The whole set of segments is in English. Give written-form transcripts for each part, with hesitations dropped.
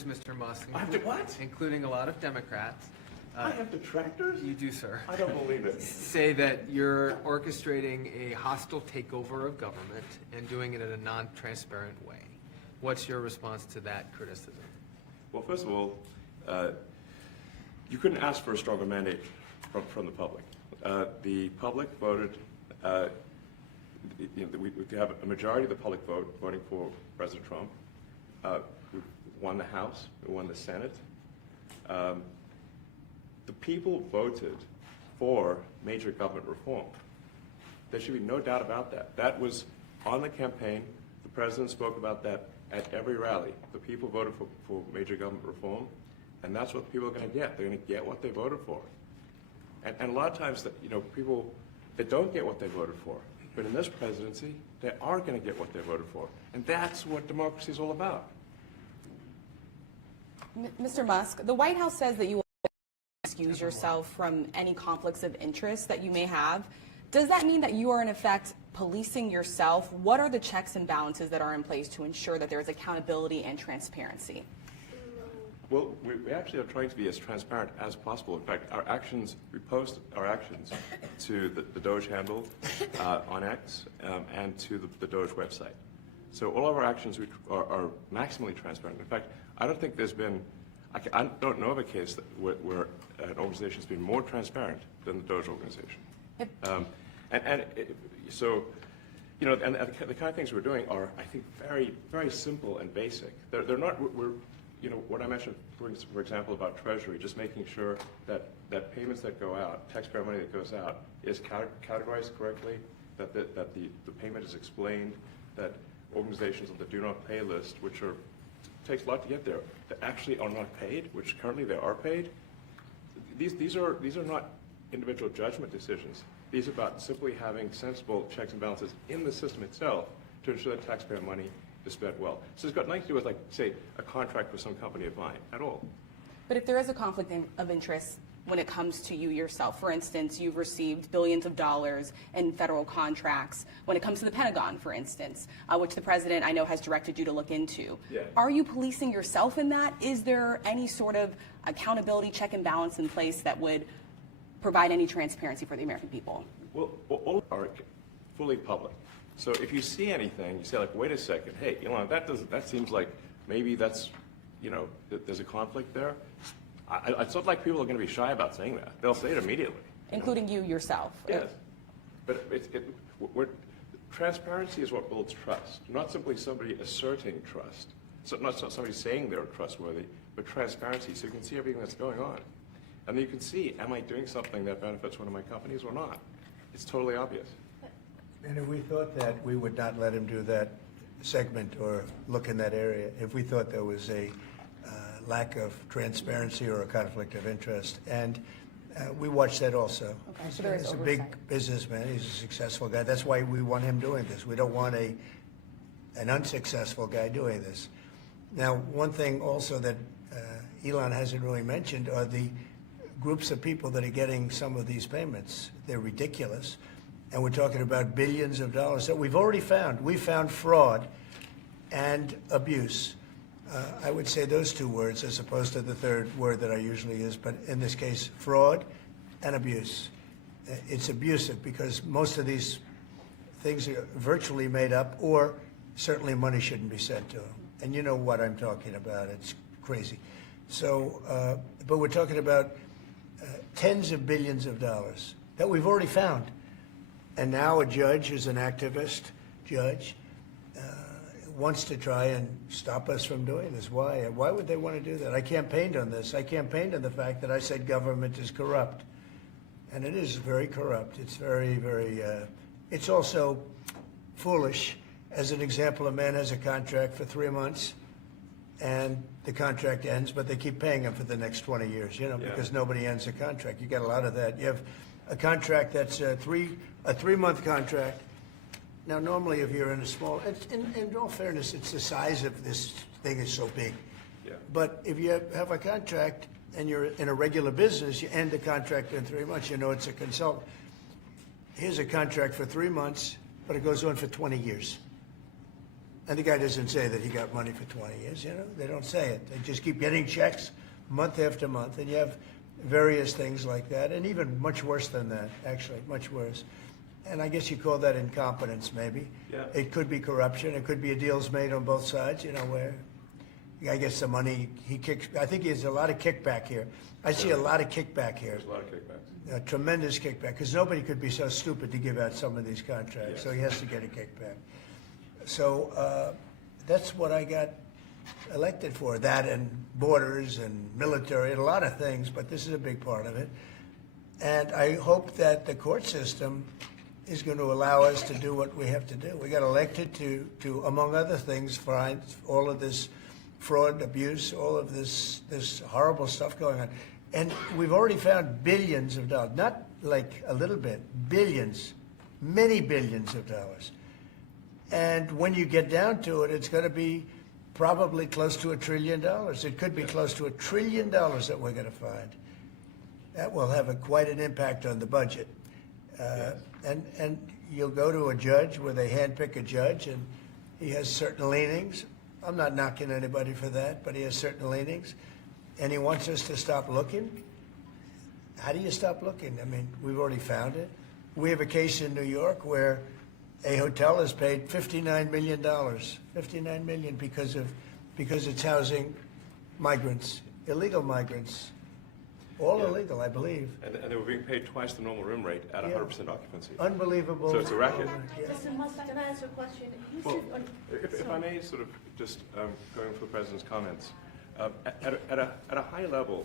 Mr. Musk, I have to what? including a lot of Democrats. I have detractors? You do, sir. I don't believe it. Say that you're orchestrating a hostile takeover of government and doing it in a non-transparent way. What's your response to that criticism? Well, first of all, you couldn't ask for a stronger mandate from the public. The public voted, we have a majority of the public voting for President Trump. We won the House, we won the Senate. The people voted for major government reform. There should be no doubt about that. That was on the campaign. The president spoke about that at every rally. The people voted for major government reform, and that's what people are going to get. They're going to get what they voted for. And a lot of times, people that don't get what they voted for, but in this presidency, they are going to get what they voted for. And that's what democracy is all about. Mr. Musk, the White House says that you will excuse yourself from any conflicts of interest that you may have. Does that mean that you are, in effect, policing yourself? What are the checks and balances that are in place to ensure that there is accountability and transparency? Well, we actually are trying to be as transparent as possible. In fact, our actions, we post our actions to the DOGE handle on X and to the DOGE website. So all of our actions are maximally transparent. In fact, I don't think there's been, I don't know of a case where an organization has been more transparent than the DOGE organization. So, the kind of things we're doing are, I think, very, very simple and basic. They're not, what I mentioned, for example, about Treasury, just making sure that payments that go out, taxpayer money that goes out, is categorized correctly, that the payment is explained, that organizations on the do not pay list, which takes a lot to get there, that actually are not paid, which currently they are paid. These are not individual judgment decisions. These are about simply having sensible checks and balances in the system itself to ensure that taxpayer money is spent well. So it's got nothing to do with, like, say, a contract with some company of mine at all. But if there is a conflict of interest when it comes to you yourself, for instance, you've received billions of dollars in federal contracts when it comes to the Pentagon, for instance, which the president, I know, has directed you to look into. Yeah. Are you policing yourself in that? Is there any sort of accountability check and balance in place that would provide any transparency for the American people? Well, all are fully public. So if you see anything, you say, like, wait a second, hey, Elon, that seems like maybe that's, there's a conflict there. It's not like people are going to be shy about saying that. They'll say it immediately. Including you yourself. Yes. But transparency is what builds trust, not simply somebody asserting trust. So not somebody saying they're trustworthy, but transparency, so you can see everything that's going on. And then you can see, am I doing something that benefits one of my companies or not? It's totally obvious. And if we thought that, we would not let him do that segment or look in that area if we thought there was a lack of transparency or a conflict of interest. And we watch that also. Okay, so there is He's a oversight. big businessman. He's a successful guy. That's why we want him doing this. We don't want an unsuccessful guy doing this. Now, one thing also that Elon hasn't really mentioned are the groups of people that are getting some of these payments. They're ridiculous. And we're talking about billions of dollars that we've already found. We found fraud and abuse. I would say those two words as opposed to the third word that I usually use, but in this case, fraud and abuse. It's abusive because most of these things are virtually made up, or certainly money shouldn't be sent to them. And you know what I'm talking about. It's crazy. So, but we're talking about tens of billions of dollars that we've already found. And now a judge who's an activist judge wants to try and stop us from doing this. Why? Why would they want to do that? I campaigned on this. I campaigned on the fact that I said government is corrupt. And it is very corrupt. It's very, very, it's also foolish. As an example, a man has a contract for 3 months and the contract ends, but they keep paying him for the next 20 years, because nobody ends a contract. You get a lot of that. You have a contract that's a 3-month contract. Now, normally, if you're in a small, in all fairness, it's the size of this thing is so big. Yeah. But if you have a contract and you're in a regular business, you end the contract in 3 months, it's a consultant. Here's a contract for 3 months, but it goes on for 20 years. And the guy doesn't say that he got money for 20 years, They don't say it. They just keep getting checks month after month, and you have various things like that, and even much worse than that, actually, much worse. And I guess you call that incompetence, maybe. Yeah. It could be corruption. It could be a deals made on both sides, where I guess the money he kicks. I think there's a lot of kickback here. I see a lot of kickback here. There's a lot of kickbacks. A tremendous kickback, because nobody could be so stupid to give out some of these contracts, Yes. so he has to get a kickback. So that's what I got elected for, that and borders and military and a lot of things, but this is a big part of it. And I hope that the court system is going to allow us to do what we have to do. We got elected to among other things, find all of this fraud, abuse, all of this horrible stuff going on. And we've already found billions of dollars, not like a little bit, billions, many billions of dollars. And when you get down to it, it's going to be probably close to $1 trillion. It could be close to $1 trillion that we're going to find. That will have quite an impact on the budget. And you'll go to a judge where they handpick a judge, and he has certain leanings. I'm not knocking anybody for that, but he has certain leanings. And he wants us to stop looking. How do you stop looking? I mean, we've already found it. We have a case in New York where a hotel has paid $59 million, $59 million because it's housing migrants, illegal migrants, all illegal, I believe. And they were being paid twice the normal room rate at 100% occupancy. Unbelievable. So it's a racket. Mr. Musk, can I ask a question? You Well, said if I may sort of just going for the President's comments, at a high level,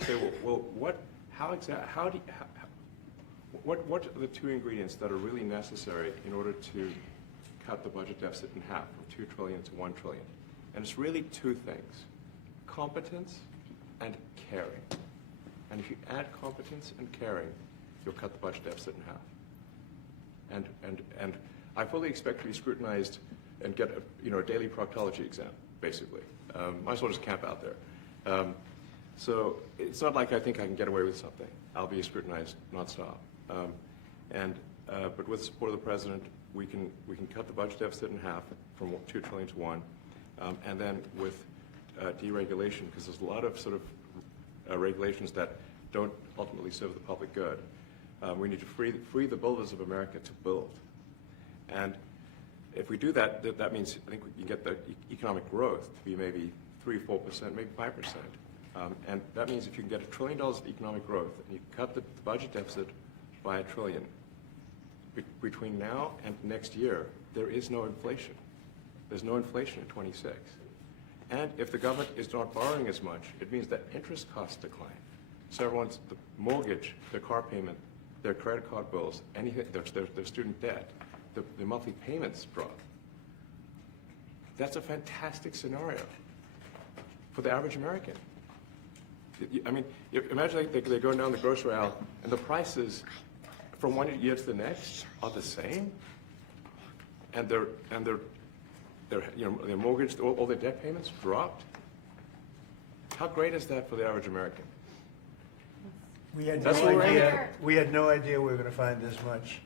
say, well, what are the two ingredients that are really necessary in order to cut the budget deficit in half from $2 trillion to $1 trillion? And it's really two things: competence and caring. And if you add competence and caring, you'll cut the budget deficit in half. And I fully expect to be scrutinized and get a daily proctology exam, basically. Might as well just camp out there. So it's not like I think I can get away with something. I'll be scrutinized nonstop. But with the support of the President, we can cut the budget deficit in half from $2 trillion to $1 trillion, and then with deregulation, because there's a lot of sort of regulations that don't ultimately serve the public good. We need to free the builders of America to build. And if we do that, that means I think we can get the economic growth to be maybe 3-4%, maybe 5%. And that means if you can get $1 trillion of economic growth and you cut the budget deficit by $1 trillion, between now and next year, there is no inflation. There's no inflation in 26. And if the government is not borrowing as much, it means that interest costs decline. So everyone's, the mortgage, their car payment, their credit card bills, anything, their student debt, the monthly payments drop. That's a fantastic scenario for the average American. I mean, imagine they're going down the grocery aisle and the prices from one year to the next are the same, and their mortgage, all their debt payments dropped. How great is that for the average American? We had That's no what idea. We had no idea we were going to find this much,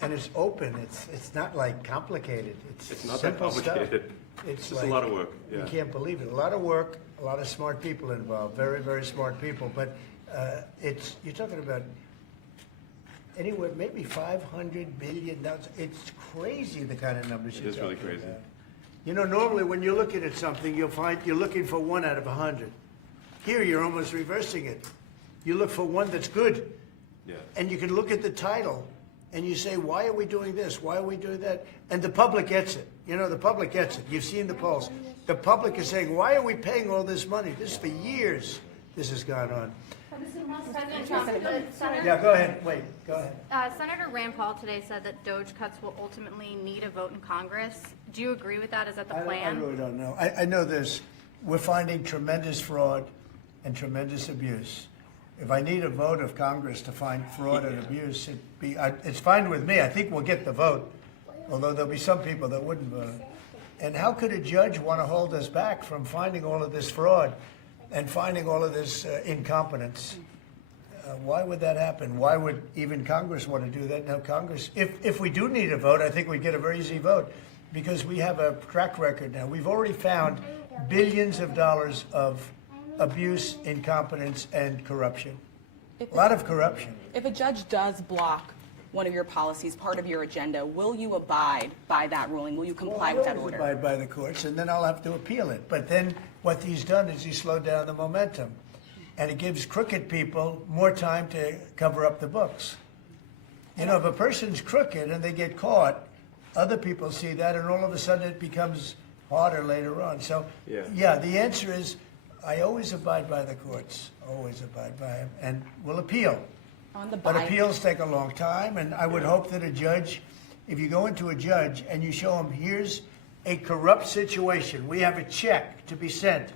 and it's open. It's not like complicated. It's not that simple stuff. complicated. It's just like, a lot of work. You Yeah. can't believe it. A lot of work, a lot of smart people involved. Very, very smart people. But you're talking about anywhere maybe $500 billion. It's crazy the kind of numbers It you're is really talking crazy. about. Normally when you're looking at something, you'll find you're looking for 1 out of 100. Here you're almost reversing it. You look for one that's good. Yeah. And you can look at the title and you say, why are we doing this? Why are we doing that? And the public gets it. The public gets it. You've seen the polls. The public is saying, why are we paying all this money? This for years, this has gone on. Mr. Musk, President Trump, Yeah, go ahead. Wait, go ahead. Senator Rand Paul today said that DOGE cuts will ultimately need a vote in Congress. Do you agree with that? Is that the I plan? really don't know. I know this. We're finding tremendous fraud and tremendous abuse. If I need a vote of Congress to find fraud and abuse, it's fine with me. I think we'll get the vote, although there'll be some people that wouldn't vote. And how could a judge want to hold us back from finding all of this fraud and finding all of this incompetence? Why would that happen? Why would even Congress want to do that? Now, Congress, if we do need a vote, I think we'd get a very easy vote. because we have a track record now. We've already found billions of dollars of abuse, incompetence, and corruption. A lot of corruption. If a judge does block one of your policies, part of your agenda, will you abide by that ruling? Will you comply with that I'll always order? abide by the courts, and then I'll have to appeal it. But then what he's done is he slowed down the momentum. And it gives crooked people more time to cover up the books. You know, if a person's crooked and they get caught, other people see that, and all of a sudden it becomes harder later on. So, yeah, the answer is I always abide by the courts, always abide by them, and will appeal. On the But buy- appeals take a long time, and I would hope that a judge, if you go into a judge and you show him, here's a corrupt situation, we have a check to be sent,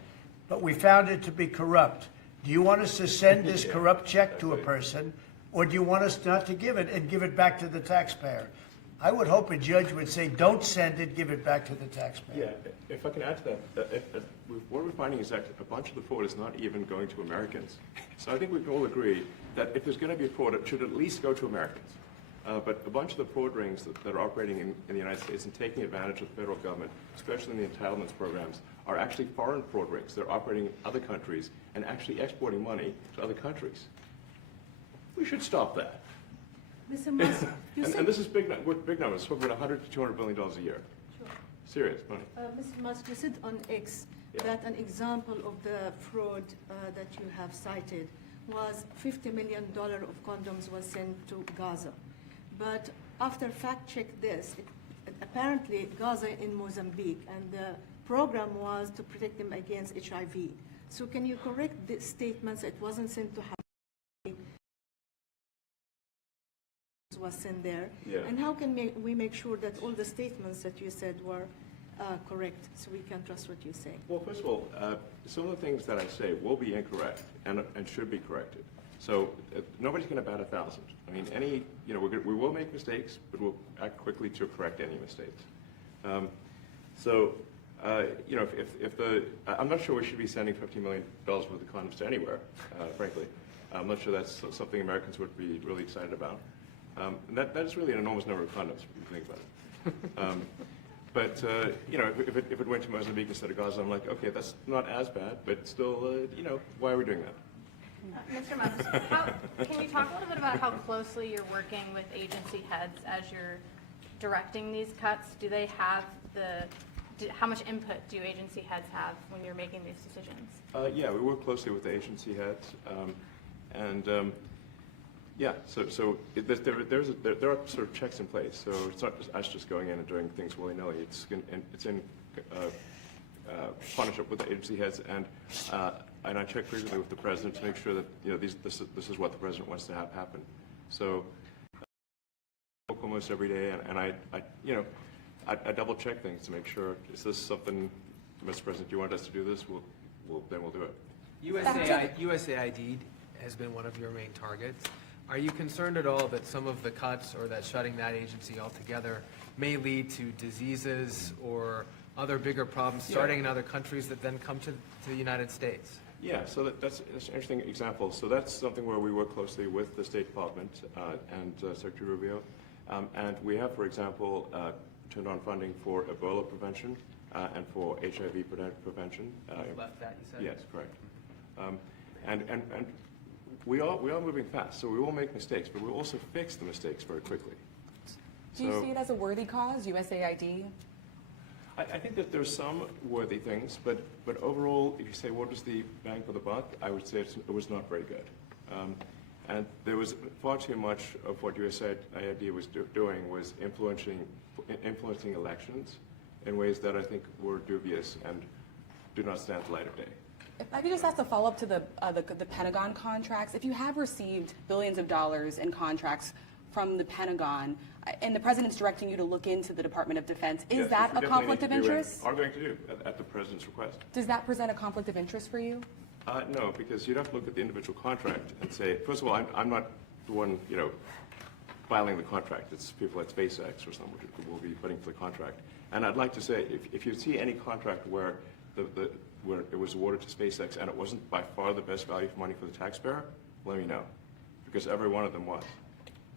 but we found it to be corrupt. Do you want us to send this corrupt check to a person, or do you want us not to give it and give it back to the taxpayer? I would hope a judge would say, don't send it, give it back to the taxpayer. Yeah, if I can add to that, what we're finding is that a bunch of the fraud is not even going to Americans. So I think we can all agree that if there's going to be a fraud, it should at least go to Americans. But a bunch of the fraud rings that are operating in the United States and taking advantage of the federal government, especially in the entitlements programs, are actually foreign fraud rings. They're operating in other countries and actually exporting money to other countries. We should stop that. Mr. Musk, you And said, this is big numbers. We're about $100 to $200 billion a year. Serious money. Mr. Musk, you said on X that an example of the fraud that you have cited was $50 million of condoms was sent to Gaza. But after fact-check this, apparently Gaza in Mozambique, and the program was to protect them against HIV. So can you correct the statements? It wasn't sent to Hawaii, it was sent there. Yeah. And how can we make sure that all the statements that you said were correct, so we can trust what you say? Well, first of all, some of the things that I say will be incorrect and should be corrected. So nobody's going to bat 1,000. I mean, we will make mistakes, but we'll act quickly to correct any mistakes. I'm not sure we should be sending $50 million worth of condoms to anywhere, frankly. I'm not sure that's something Americans would be really excited about. And that is really an enormous number of condoms, if you think about it. If it went to Mozambique instead of Gaza, I'm like, okay, that's not as bad, but still, why are we doing that? Mr. Musk, can you talk a little bit about how closely you're working with agency heads as you're directing these cuts? Do they have how much input do agency heads have when you're making these decisions? Yeah, we work closely with the agency heads, there are sort of checks in place. So it's not just us just going in and doing things willy-nilly. It's in partnership with the agency heads, and I check frequently with the president to make sure that this is what the president wants to have happen. So I work almost every day, and I double check things to make sure, is this something, Mr. President, do you want us to do this? Then we'll do it. USAID has been one of your main targets. Are you concerned at all that some of the cuts or that shutting that agency altogether may lead to diseases or other bigger problems starting in other countries that then come to the United States? Yeah, so that's an interesting example. So that's something where we work closely with the State Department and Secretary Rubio. And we have, for example, turned on funding for Ebola prevention and for HIV prevention. Left that, you said? Yes, correct. And we are moving fast, so we will make mistakes, but we'll also fix the mistakes very quickly. Do you see it as a worthy cause, USAID? I think that there's some worthy things, but overall, if you say what was the bang for the buck, I would say it was not very good. And there was far too much of what USAID was doing was influencing elections in ways that I think were dubious and do not stand the light of day. If I could just ask a follow-up to the Pentagon contracts. If you have received billions of dollars in contracts from the Pentagon, and the president's directing you to look into the Department of Defense, is that a conflict of interest? Are going to do at the president's request. Does that present a conflict of interest for you? No, because you'd have to look at the individual contract and say, first of all, I'm not the one, filing the contract. It's people at SpaceX or someone who will be putting for the contract. And I'd like to say, if you see any contract where where it was awarded to SpaceX and it wasn't by far the best value for money for the taxpayer, let me know, because every one of them was.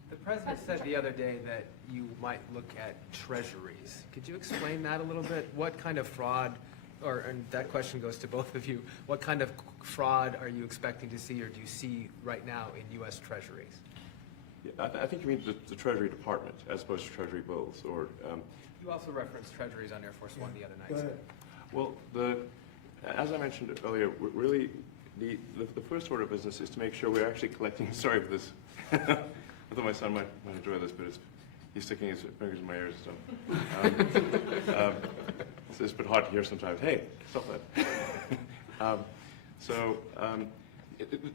The president said the other day that you might look at treasuries. Could you explain that a little bit? What kind of fraud, and that question goes to both of you, what kind of fraud are you expecting to see or do you see right now in U.S. treasuries? Yeah, I think you mean the Treasury Department as opposed to Treasury bills, or... You also referenced treasuries on Air Force One the other night. Go ahead. Well, as I mentioned earlier, really, the first order of business is to make sure we're actually collecting, sorry for this, I thought my son might enjoy this, but he's sticking his fingers in my ears and stuff. It's a bit hard to hear sometimes. Hey, stop that.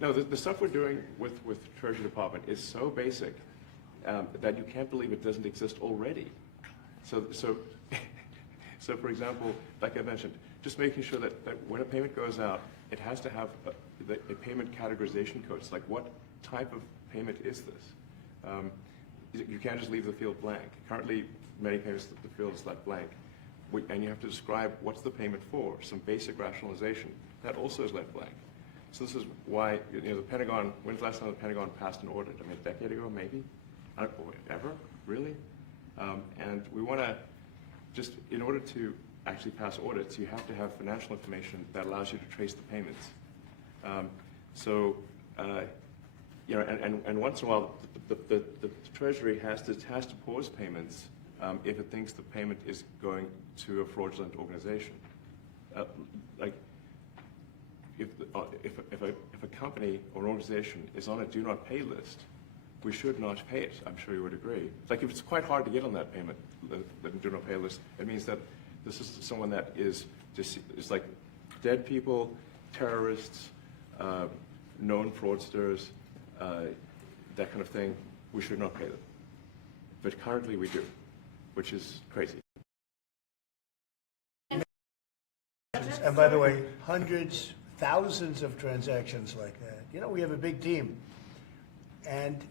No, the stuff we're doing with Treasury Department is so basic that you can't believe it doesn't exist already. So for example, like I mentioned, just making sure that when a payment goes out, it has to have a payment categorization code. It's like, what type of payment is this? You can't just leave the field blank. Currently, many payments, the field is left blank. And you have to describe what's the payment for, some basic rationalization. That also is left blank. So this is why, the Pentagon, when's the last time the Pentagon passed an audit? I mean, a decade ago, maybe? Ever? Really? And we want to just, in order to actually pass audits, you have to have financial information that allows you to trace the payments. And once in a while, the Treasury has to pause payments if it thinks the payment is going to a fraudulent organization. Like, if a company or an organization is on a do not pay list, we should not pay it. I'm sure you would agree. Like, if it's quite hard to get on that payment, the do not pay list, it means that this is someone that is like dead people, terrorists, known fraudsters, that kind of thing. We should not pay them. But currently we do, which is crazy. And by the way, hundreds, thousands of transactions like that. You know, we have a big team. And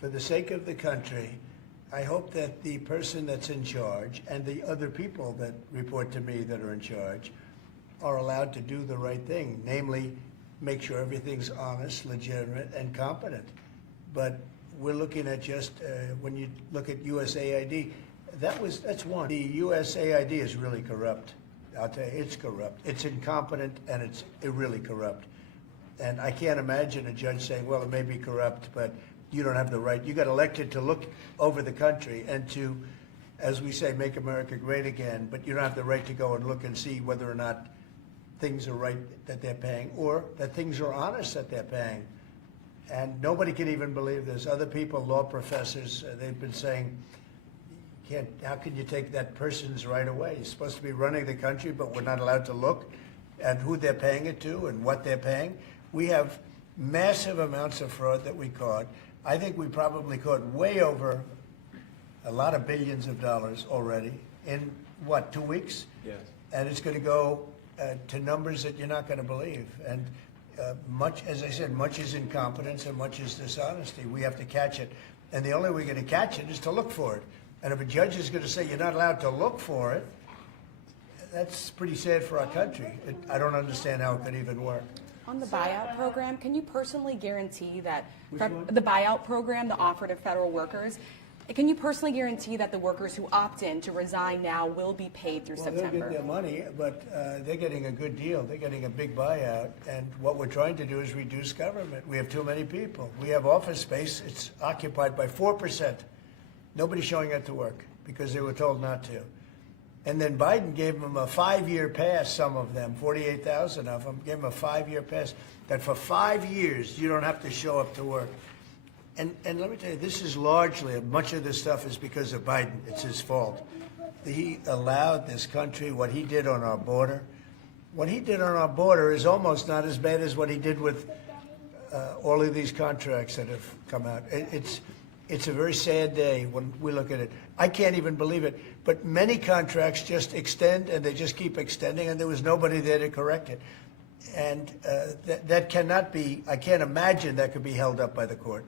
for the sake of the country, I hope that the person that's in charge and the other people that report to me that are in charge are allowed to do the right thing, namely make sure everything's honest, legitimate, and competent. But we're looking at just, when you look at USAID, that's one. The USAID is really corrupt. I'll tell you, it's corrupt. It's incompetent, and it's really corrupt. And I can't imagine a judge saying, well, it may be corrupt, but you don't have the right. You got elected to look over the country and to, as we say, make America great again, but you don't have the right to go and look and see whether or not things are right that they're paying or that things are honest that they're paying. And nobody can even believe this. Other people, law professors, they've been saying, how can you take that person's right away? You're supposed to be running the country, but we're not allowed to look at who they're paying it to and what they're paying. We have massive amounts of fraud that we caught. I think we probably caught way over a lot of billions of dollars already in, 2 weeks? Yes. And it's going to go to numbers that you're not going to believe. And much, as I said, much is incompetence and much is dishonesty. We have to catch it. And the only way we're going to catch it is to look for it. And if a judge is going to say you're not allowed to look for it, that's pretty sad for our country. I don't understand how it could even work. On the buyout program, can you personally guarantee that Which one? the buyout program, the offer to federal workers, can you personally guarantee that the workers who opt in to resign now will be paid through Well, September? they'll get their money, but they're getting a good deal. They're getting a big buyout. And what we're trying to do is reduce government. We have too many people. We have office space. It's occupied by 4%. Nobody's showing up to work because they were told not to. And then Biden gave them a 5-year pass, some of them, 48,000 of them, gave them a 5-year pass, that for 5 years you don't have to show up to work. And let me tell you, this is largely, much of this stuff is because of Biden. It's his fault. He allowed this country, what he did on our border. What he did on our border is almost not as bad as what he did with all of these contracts that have come out. It's a very sad day when we look at it. I can't even believe it. But many contracts just extend, and they just keep extending, and there was nobody there to correct it. And that cannot be, I can't imagine that could be held up by the court.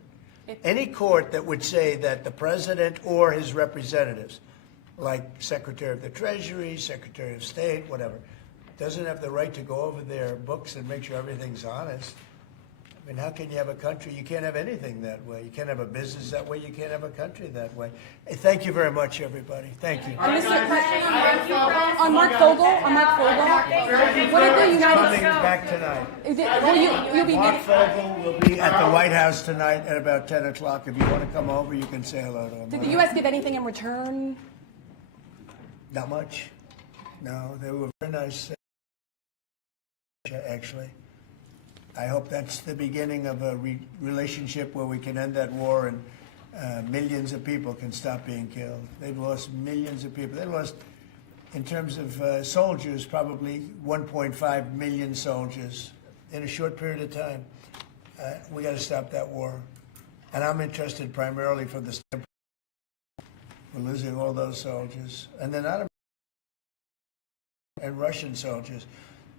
Any court that would say that the president or his representatives, like Secretary of the Treasury, Secretary of State, whatever, doesn't have the right to go over their books and make sure everything's honest. I I mean, how can you have a country? You can't have anything that way. You can't have a business that way. You can't have a country that way. Hey, thank you very much, everybody. Thank you. And Mr. President, on Mark Fogel, what are the Coming United back tonight. you'll be Mark meeting? Fogel will be at the White House tonight at about 10 o'clock. If you want to come over, you can say hello to him. Did the U.S. give anything in return? Not much. No, they were very nice, actually. I hope that's the beginning of a relationship where we can end that war and millions of people can stop being killed. They've lost millions of people. They lost, in terms of soldiers, probably 1.5 million soldiers in a short period of time. We got to stop that war. And I'm interested primarily for the standpoint we're losing all those soldiers. And they're not and Russian soldiers,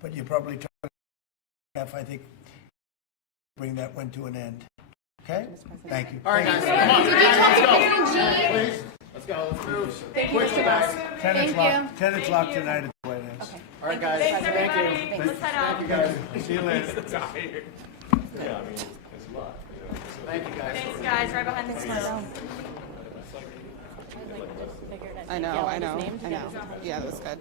but you probably talk enough, I think, bring that one to an end. Okay? Thank you. All right, guys, come on. Let's go. Please. Let's go. Let's move. Thank you, Mr. President. 10 o'clock, 10 o'clock tonight at the White House. All right, guys. Thanks, Thank you. everybody. Let's head out. Thank you, guys. See you later. Yeah, I mean, it's a lot. You know, Thank you, guys. Thanks, guys, right behind the scenes. I know. Yeah, that was good.